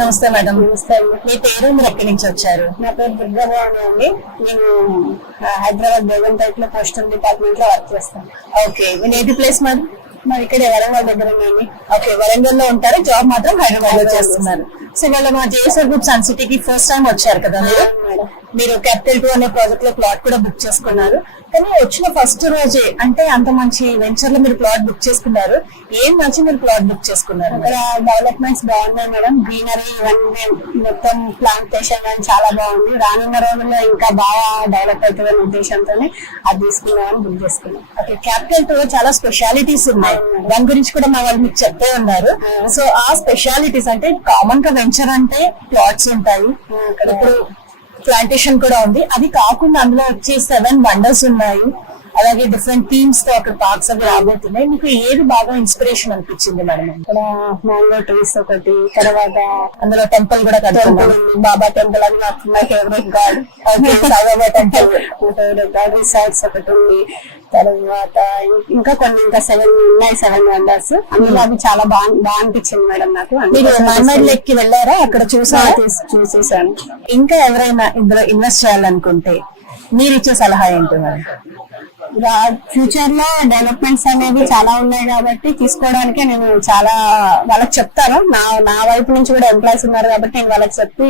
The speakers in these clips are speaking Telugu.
నమస్తే మేడం. నమస్తే అండి. మీ పేరు, మీరు ఎక్కడి నుంచి వచ్చారు? నా పేరు దుర్గాభవాని అండి. నేను హైదరాబాద్ బేగంపేట లో పోస్టల్ డిపార్ట్మెంట్ లో వర్క్ చేస్తాను. ఓకే, మీ నేటి ప్లేస్ మేడం? మరి ఇక్కడ వరంగల్ దగ్గర ఉన్నాయండి. ఓకే, వరంగల్ లో ఉంటారు, జాబ్ మాత్రం హైదరాబాద్ లో చేస్తున్నారు. సో ఇవాళ మా జేఎస్ఆర్ గ్రూప్ సన్ సిటీకి ఫస్ట్ టైం వచ్చారు కదా మీరు? మేడం, మీరు క్యాపిటల్ 2 అనే ప్రాజెక్ట్ లో ప్లాట్ కూడా బుక్ చేసుకున్నారు. కానీ వచ్చిన ఫస్ట్ రోజే అంటే అంత మంచి వెంచర్ లో మీరు ప్లాట్ బుక్ చేసుకున్నారు. ఏం మంచి మీరు ప్లాట్ బుక్ చేసుకున్నారు? ఇక్కడ డెవలప్మెంట్స్ బాగున్నాయి మేడం. గ్రీనరీ ఇవన్నీ మొత్తం ప్లాంటేషన్ అని చాలా బాగుంది. రానున్న రోజుల్లో ఇంకా బాగా డెవలప్ అవుతుందనే ఉద్దేశంతో అది తీసుకుందామని బుక్ చేసుకున్నాం. ఓకే, క్యాపిటల్ 2 లో చాలా స్పెషాలిటీస్ ఉన్నాయి, దాని గురించి కూడా మా వాళ్ళు మీకు చెప్తే ఉన్నారు. సో ఆ స్పెషాలిటీస్ అంటే కామన్ గా వెంచర్ అంటే ప్లాట్స్ ఉంటాయి, ఇప్పుడు ప్లాంటేషన్ కూడా ఉంది. అది కాకుండా అందులో వచ్చి 7 వండర్స్ ఉన్నాయి, అలాగే డిఫరెంట్ థీమ్స్ తో అక్కడ పార్క్స్ అవి రాబోతున్నాయి. మీకు ఏది బాగా ఇన్స్పిరేషన్ అనిపించింది మేడం? ఇక్కడ మ్యాంగో ట్రీస్ ఒకటి, తర్వాత అందులో టెంపుల్ కూడా కడుతున్నారు, బాబా టెంపుల్ అని my favourite God. Saibaba temple. Favourite God resorts ఒకటి ఉంది. తర్వాత ఇంకా కొన్ని 7 ఉన్నాయి, 7 వండర్స్. అందులో అవి చాలా బాగా అనిపించింది మేడం నాకు. మీరు మన్మర్ లేక్ కి వెళ్ళారా? అక్కడ చూసారా? చూసేసాను. ఇంకా ఎవరైనా ఇందులో ఇన్వెస్ట్ చేయాలనుకుంటే మీరు ఇచ్చే సలహా ఏంటి మేడం? ఫ్యూచర్ లో డెవలప్మెంట్స్ అనేవి చాలా ఉన్నాయి కాబట్టి తీసుకోవడానికి నేను చాలా వాళ్ళకి చెప్తాను. నా వైపు నుంచి కూడా ఎంప్లాయీస్ ఉన్నారు కాబట్టి నేను వాళ్ళకి చెప్పి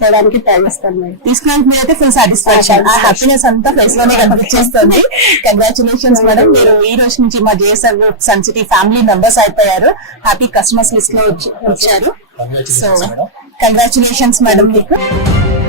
చేయడానికి ట్రై చేస్తాను. తీసుకోవడానికి మీరైతే ఫుల్ సాటిస్ఫాక్షన్, ఆ హ్యాపీనెస్ అంతా ఫేస్ లోనే కనిపించేస్తుంది. కంగ్రాచులేషన్స్ మేడం, మీరు ఈ రోజు నుంచి మా JSR group Sun City family members అయిపోయారు, హ్యాపీ కస్టమర్స్ లిస్ట్ లో వచ్చారు. సో కంగ్రాచులేషన్స్ మేడం మీకు.